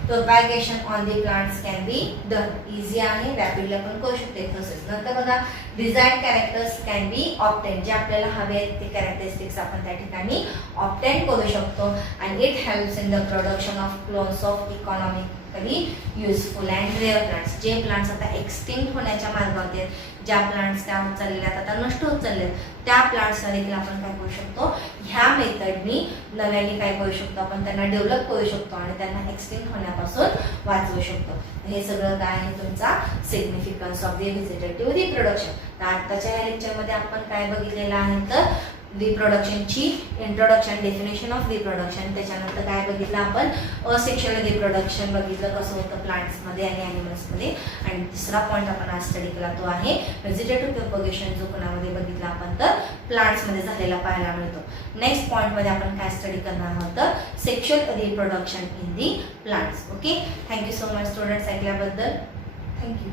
propagation on the plants can be done. Easy आहे, रॅपिडली आपण करू शकतो प्रोसेस. नंतर बघा desired characters can be obtain. जे आपल्याला हवे आहेत ते कॅरेक्टरिस्टिक्स आपण त्या ठिकाणी ऑब्टेन करू शकतो. And it helps in the production of clones of economically useful and rare plants. जे प्लांट्स आता एक्सटिंक्ट होण्याच्या मार्गावर आहेत, ज्या प्लांट्स त्या होत चाललेल्या आहेत, आता नष्ट होत चालले आहेत, त्या प्लांट्सला देखील आपण काय करू शकतो, ह्या मेथडनी नव्याने काय करू शकतो, आपण त्यांना डेव्हलप करू शकतो आणि त्यांना एक्सटिंक्ट होण्यापासून वाचवू शकतो. हे सगळं काय आहे तुमचा significance of the vegetative reproduction. तर आताच्या या लेक्चरमध्ये आपण काय बघितलेलं आहे, तर रिप्रोडक्शनची इंट्रोडक्शन, डेफिनेशन ऑफ रिप्रोडक्शन. त्याच्यानंतर काय बघितलं आपण, असेक्शुअल रिप्रोडक्शन बघितलं कसं होतं प्लांट्समध्ये आणि ॲनिमल्समध्ये. आणि तिसरा पॉईंट आपण आज स्टडी केला तो आहे व्हेजिटेटिव्ह प्रोपगेशन, जो कोणामध्ये बघितला आपण तर प्लांट्समध्ये झालेला पाहायला मिळतो. नेक्स्ट पॉईंटमध्ये आपण काय स्टडी करणार आहोत, तर sexual reproduction in the plants. Okay, thank you so much students ऐकल्याबद्दल. थँक्यू.